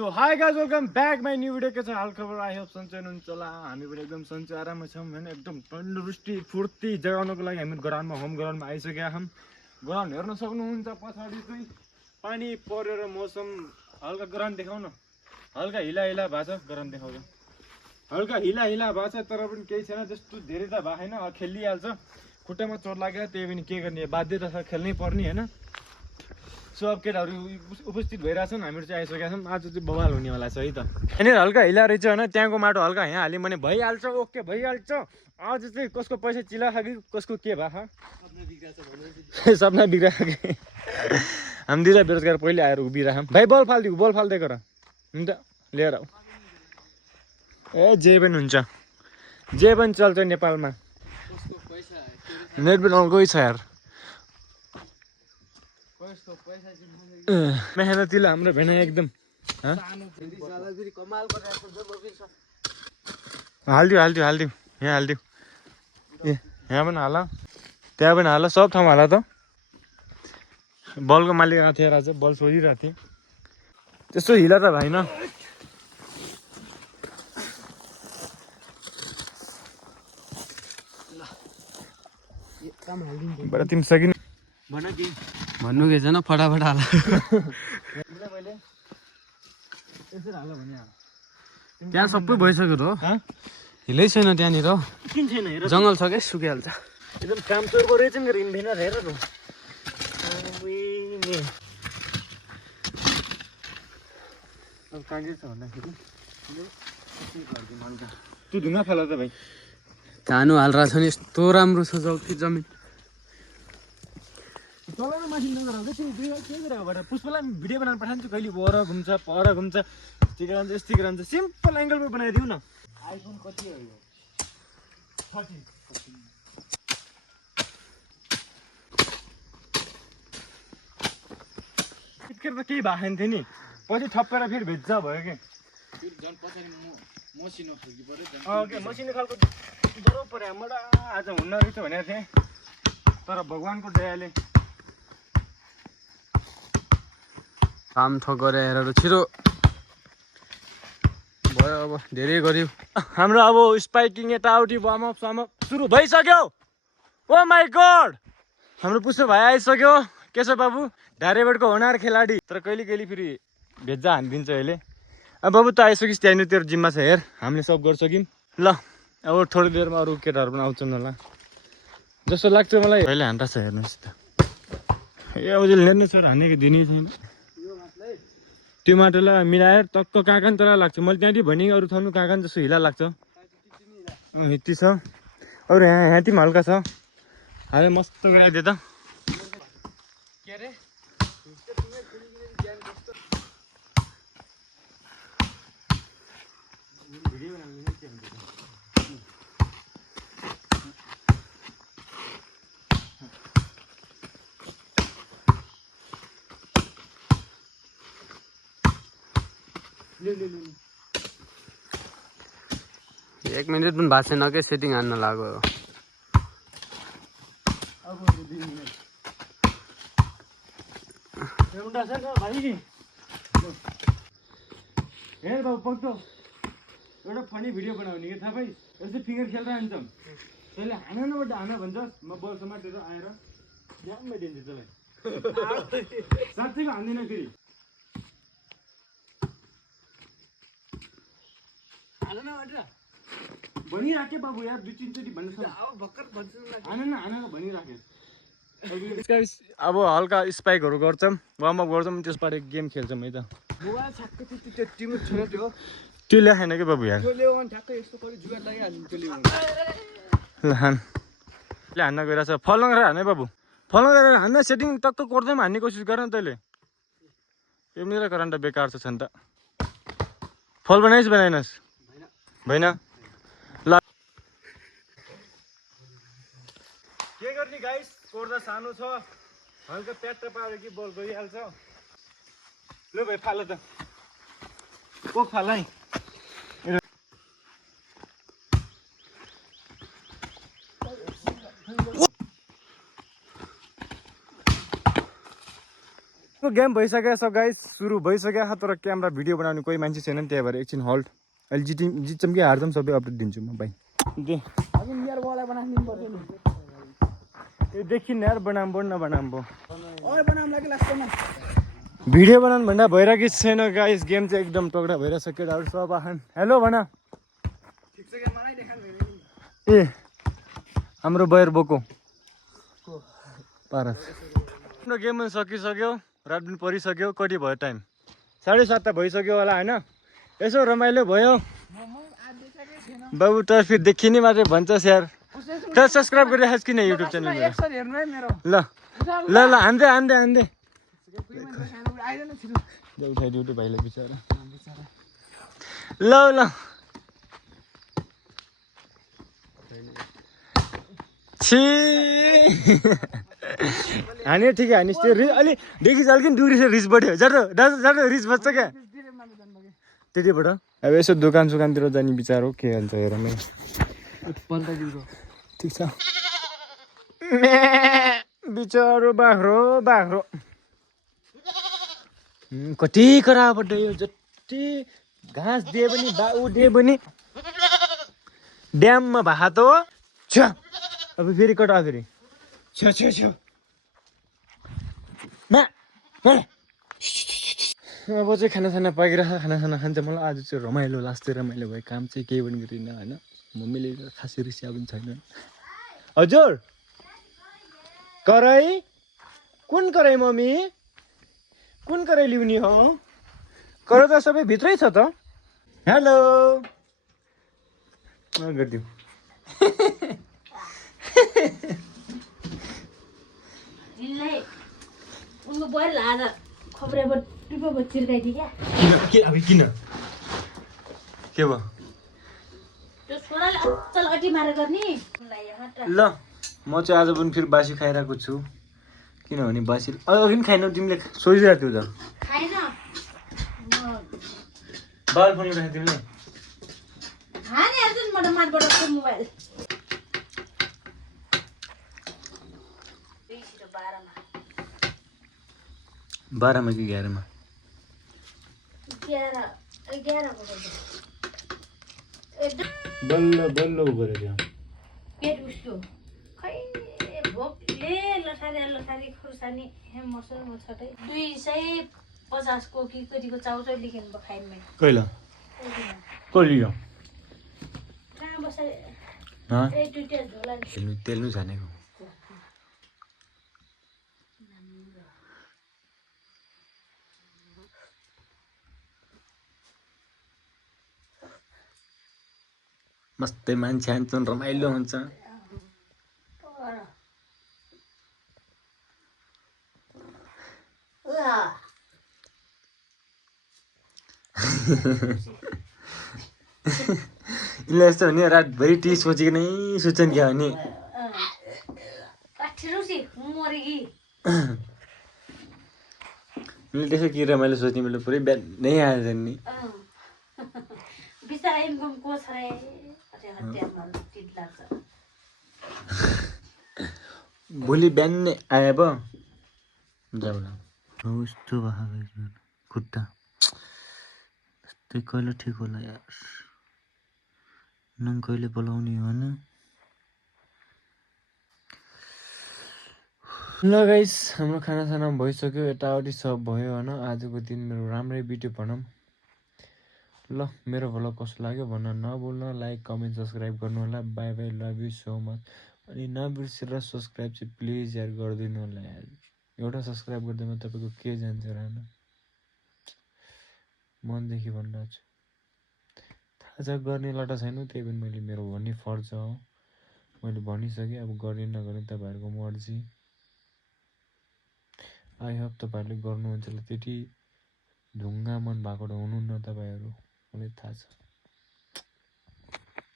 So hi guys welcome back my new video के छ हाल खबर आई होप सन्चै हुनुहुन्छ होला हामी पनि एकदम सन्चै आराममा छौँ होइन एकदम तन्दुरुस्ती फुर्ती जगाउनको लागि हामी ग्राउन्डमा होम ग्राउन्डमा आइसकेका छौँ ग्राउन्ड हेर्न सक्नुहुन्छ पछाडि चाहिँ पानी परेर मौसम हल्का ग्राउन्ड देखाउन हल्का हिला हिला भएको छ ग्राउन्ड देखाउँछ हल्का हिला हिला भएको छ तर पनि केही छैन त्यस्तो धेरै त भएको छैन खेलिहाल्छ खुट्टामा चोट लाग्यो त्यही पनि के गर्ने बाध्यता छ खेल्नै पर्ने होइन सब केटाहरू उपस्थित भइरहेछन् हामीहरू चाहिँ आइसकेका छौँ आज चाहिँ बवाल हुनेवाला छ है त यहाँनिर हल्का हिला रहेछ होइन त्यहाँको माटो हल्का यहाँ हाल्यो भने भइहाल्छ ओके भइहाल्छ आज चाहिँ कसको पैसा चिला कि कसको के भएको सपना बिग्राएको कि हामी दुईवटा बेरोजगार पहिले आएर उभिरहेछौँ भाइ बल फालिदिएको र हुन्छ लिएर आऊ ए जे पनि हुन्छ जे पनि चल्छ नेपालमा नेट पनि अर्कै छ यार मेहनतीले हाम्रो भेना एकदम हालिदियो यहाँ हालिदियो ए यहाँ पनि हाल त्यहाँ पनि हाल सब ठाउँमा हाल त बलको मालिक आएको थियो आज बल सोधिरहेको थिएँ त्यस्तो हिला त भएन बडा तिमी सकिन भन्नु के छैन फटाफट हाल त्यहाँ सबै भइसक्यो र हिलै छैन त्यहाँनिर किन छैन हेर जङ्गल छ क्या सुकिहाल्छ एकदम काम चोरको रहेछ नि रिन भेना हेर त अब कहाँ छ भन्दाखेरि तँ ढुङ्गा फाल त भाइ धानु हालिरहेको छ नि यस्तो राम्रो छ जमिन तल माथि नगराउँदै तिमी दुई के गरेबाट पुष्पलाई भिडियो बनाएर पठाउँछु कहिले पर घुम्छ यस्तिकै रहन्छ सिम्पल एङ्गलमा बनाइदिउ न आइफोन कति हो यो 30 इतकेर त केही भएको थियो नि पछि ठप्पेर फेरि भेज्जा भयो कि मसिनो खालको डरो पर्यो मलाई आज हुन्न रहेछ भनेको थिएँ तर भगवान्को दयाले काम ठोक गरेर छिरो भयो अब धेरै गर्यो हाम्रो अब स्पाइकिङ यताउति वार्मअप सुरु भइसक्यो ओ माई गड हाम्रो पुष्प भाइ आइसक्यो केशव बाबु ढारेबेटको होनार खेलाडी तर कहिले फेरि भेज्जा हानिदिन्छ अहिले अब बाबु त आइसकिस् त्यहाँनिर तेरो जिम्मा छ हेर हामीले सब गरिसक्यौँ ल अब थोरै देरमा अरू केटाहरू पनि आउँछन् होला जस्तो लाग्छ मलाई अहिले हान्टा छ हेर्नुहोस् त ए अब हेर्नु छोरा हानेको दिनै छैन त्यो माटोलाई मिलाएर टक्क काकान तर लाग्छ मैले त्यहाँदेखि भने अरू ठाउँमा काकान जस्तो हिला लाग्छ यति छ अरू यहाँ तिमी हल्का छ हाले मस्त गराइदियो त के अरे एक मिनट पनि भएको छैन के सेटिङ हान्न लाग्यो हेर बाबु पक्तो एउटा फनी भिडियो बनाउने कि थाहा पाइ यस्तै फिङ्गर खेल्दा हान्छौँ तैँले हान नबाट हान भन्छस् म बल समातेर आएर ड्याममै दिन्छु तँलाई साँच्चैको हान्दिनँ फेरि भनिराखे बाबु यार 2-3 भन्नु हान भनिराखे अब हल्का स्पाइकहरू गर्छौँ वार्मअप गर्छौँ त्यसबाट गेम खेल्छौँ है त त्यो ल्याएन कि बाबु यार हान्न गइरहेको छ फल गरेर हाने बाबु फल गरेर हान्न सेटिङ टक्क कोर्दै हान्ने कोसिस गर न तैँले यो मेरो करन्ट बेकार छ नि त फल बनाइनस् भएन ल के गर्ने गाइस कोर्दा सानो छ हल्का प्याट्ट पाऱ्यो कि बल गइहाल्छ ल भाइ फाल त कोक फाल है गेम भइसकेको छ गाइस, सुरु भइसकेको छ, तर क्यामेरा भिडियो बनाउने कोही मान्छे छैन, त्यही भएर एकछिन हल्ट। अहिले जित्छौँ कि हार्छौँ सबै अपडेट दिन्छु म भाइ। देखिन यार बनाम बोल नबनाम बो भिडियो बनाउनु भन्दा भइरहेको छैन गाइस, गेम चाहिँ एकदम तगडा भइरहेछ केटाहरू सब आछन्। हेलो भन ए हाम्रो बयर बोको पारस। हाम्रो गेम पनि सकिसक्यो, रात पनि परिसक्यो, कति भयो टाइम 7:30 त भइसक्यो होला होइन। यसो रमाइलो भयो बाबु, तर फेरि देखिने मात्रै भन्छस् यार। तर सब्सक्राइब गरिराखेस् किन युट्युब च्यानल ल ल ल हान्दै हान्दै हान्दै उठाइदिउ त भाइले बिचारा। ल ल छि हाने ठिकै हानिस्, त्यो रिस अलि देखि अलिकति दुरी छ, रिस बढ्यो जाडो जाडो रिस बच्छ क्या त्यतिबाट। अब यसो दोकान सुकानतिर जाने विचार हो, के हाल्छ हेर म ठिक छ। बिचारो बाख्रो बाख्रो कति कराबाट यो जति घाँस दिए पनि बाउ दिए पनि ड्याममा भात हो छ। अब फेरि कटा फेरि छ छ छ अब चाहिँ खानासाना पाकिरहेको, खानासाना खान्छ। मलाई आज चाहिँ रमाइलो लाग्छ, रमाइलो भयो। काम चाहिँ केही पनि गरिनँ होइन, मम्मीले खासै रिसिया पनि छैन। हजुर कराई कुन कराई मम्मी, कुन कराई ल्याउने हो? कराई त सबै भित्रै छ त। हेलो गरिदिउँ किन के भयो? ल म चाहिँ आज पनि फेरि बासी खाइरहेको छु, किनभने बासी अघि पनि खाएनौ तिमीले, सोचिरहेको थियौ त। बाल फोन राखेको तिमीले बाह्रमा कि 11मा? 11 बल्ल बल्ल गरेर पेट उसको खै भोकले लथारी खुर्सानी मसर मछटै 250 को कि कतिको चाउचाउ लेखेर खाइन् मैले। कहिले कलियो कहाँ बसे ए दुईटा झोला तेल्नु जानेको मस्तै मान्छे आन्छन्, रमाइलो हुन्छ। यिनले यस्तो भने रातभरि टी सोचिकन सुत्छन् क्या भने मैले त्यसो कि रमाइलो सोच्ने, मैले पुरै बिहानै आएछन् नि। भोलि बिहानै आए पो जाउँला यस्तो भएको खुट्टा यस्तै कहिले ठिक होला यार, नङ कहिले बोलाउने हो होइन। ल गाइस हाम्रो खानासाना भइसक्यो, यताउति सब भयो होइन। आजको दिन मेरो राम्रै बित्यो भनौँ। ल मेरो भ्लग कस्तो लाग्यो भन्न नभुल्नु, लाइक कमेन्ट सब्सक्राइब गर्नु होला। By by, love you so much. अनि नबिर्सेर सब्सक्राइब चाहिँ प्लिज यार गरिदिनु होला यार, एउटा सब्सक्राइब गर्दैमा तपाईँको के जान्छ र होइन, मनदेखि भनिरहेको छु। थाहा छ गर्ने लटा छैन, त्यही पनि मैले मेरो भन्ने फर्ज हो, मैले भनिसकेँ। अब गर्ने नगर्ने तपाईँहरूको मर्जी। आई होप तपाईँहरूले गर्नुहुन्छ होला, त्यति ढुङ्गा मन भएको हुनुहुन्न तपाईँहरू, मलाई थाहा छ।